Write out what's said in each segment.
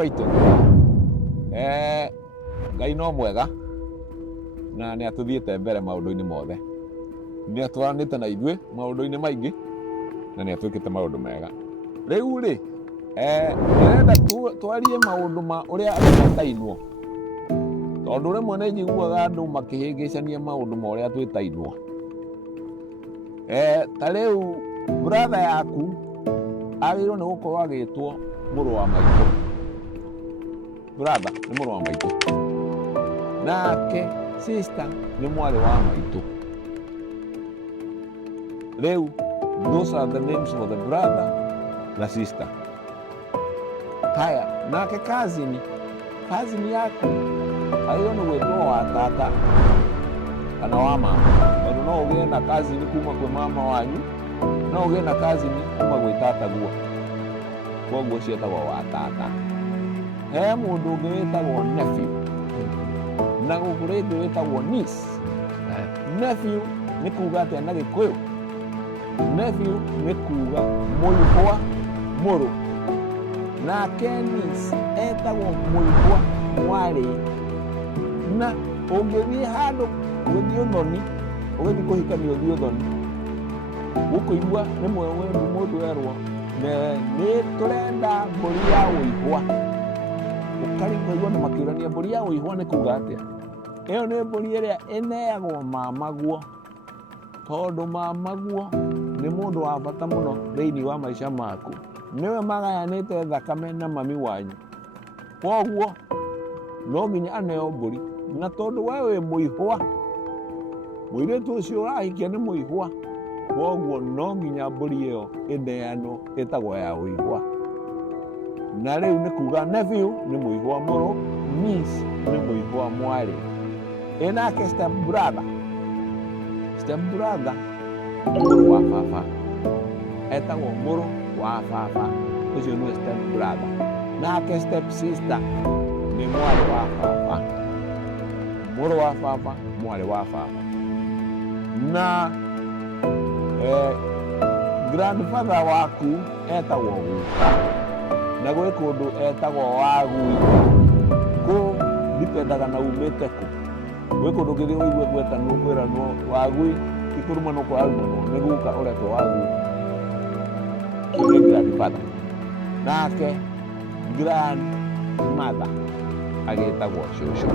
andå aitå Ngai no mwega na nä atå thiä te mbere maå ndå-inä mothe, nä atwaranä te na ithuä maå ndå-inä maingä na nä atwä kä te maå ndå mega. Rä u rä ndärenda twarie maå ndå ma å rä a andå metainwo, tondå rä mwe nä njiguaga andå makä hä ngä cania maå ndå ma å rä a twä tainwo. Ta rä u brother yaku agä irwo nä gå korwo agä two må rå wa maitå. Brother nä må rå wa maitå, nake sister nä mwarä wa maitå. Rä u those are the names of the brother na sister. Haya, nake cousin yaku agä irwo nä gwä two wa tata kana wa mama, tondå no å gä e na cousin kuma kwä mama wanyu, no å gä e na cousin kuma gwä tata guo, koguo cietagwo wa tata. He må ndå å ngä wä tagwo nephew, na gå kå rä ngä wä tagwo niece. Nephew nä kuga atä na gä kå yå? Nephew nä kuga må ihwa må rå, nake niece etagwo må ihwa mwarä. Na å ngä thiä handå å gä thiä å thoni, å gä thiä kå hikania å thiä å thoni, gå kå igua nä mwe må ndå erwo nä tå renda mbå ri ya å ihwa, å karigwo nä makä å rania mbå ri ya å ihwa nä kuga atä a. ä yo nä mbå ri ä rä a ä neagwo mamaguo, tondå mamaguo nä må ndå wa bata må no thä inä wa maica maku, nä we magayanä te thakame na mami wanyu, koguo no nginya aneo mbå ri. Na tondå we wä må ihwa, må irä tu å cio å rahikia nä må ihwa, koguo no nginya mbå ri ä yo ä neanwo ä tagwo ya å ihwa. Na rä u nä kuga nephew nä må ihwa må rå, niece nä må ihwa mwarä. Nake step brother må rå wa baba etagwo må rå wa baba, å cio nä step brother. Nake step sister nä mwarä wa baba, må rå wa baba mwarä wa baba. Na grandfather waku etagwo guka, na gwä kå ndå etagwo wagui. Kå ndipendaga na umä te kå, gwä kå ndå ngä thiä å igue gwetanwo kwä ranwo wagui ti kå rumanwo kwa rumanwo nä guka å retwo wagui. Kä nä grandfather. Nake grandmother agä tagwo cåcå,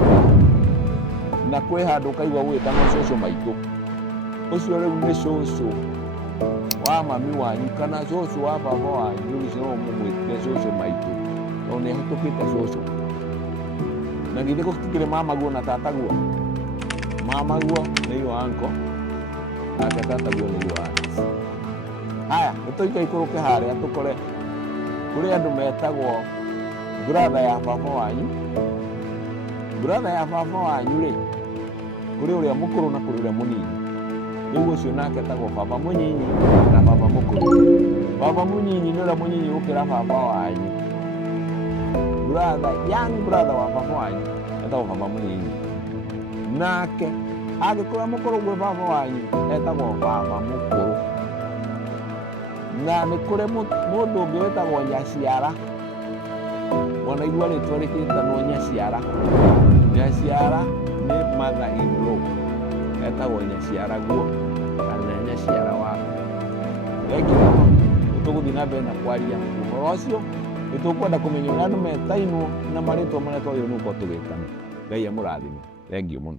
na kwä handå kaigua gwä tanwo cåcå maitå. Å cio rä u nä cåcå wa mami wanyu kana cũcũ wa baba wanyu, gĩcigo må mwĩtire cũcũ maitũ, tondũ nĩ ahĩtũkĩte cũcũ. Na githĩ gũtikĩrĩ mamaguo na tataguo? Mamaguo nĩyo uncle, nake tataguo nĩyo auntie. Haya, nĩtũike ikũrũke harĩa tũkore kũrĩ andũ metagwo brother ya baba wanyu. Brother ya baba wanyu rĩ, kũrĩ ũrĩa mũkũrũ na kũrĩ ũrĩa mũnini. Rĩu ũcio nake etagwo baba mũnyinyi na baba mũkũrũ. Baba mũnyinyi nĩ ũrĩa mũnyinyi gũkĩra baba wanyu. Young brother wa baba wanyu etagwo baba mũnyinyi. Nake angĩkorwo mũkũrũ gwĩ baba wanyu etagwo baba mũkũrũ. Na nĩ kũrĩ mũndũ ũngĩ wĩtagwo nyaciara. Wanaigua rĩtwa rĩgĩtanwo nyaciara. Nyaciara nĩ mother in law, etagwo nyaciara guo kana nyaciara waku. Thengiũ mũno, nĩtũgũthiĩ na mbere na kwaria ũhoro ũcio. Nĩtũkwenda kũmenya ũrĩa andũ metainwo na marĩtwa marĩa twagĩrĩirwo nĩ gũkorwo tũgĩtana. Ngai amũrathime. Thengiũ mũno.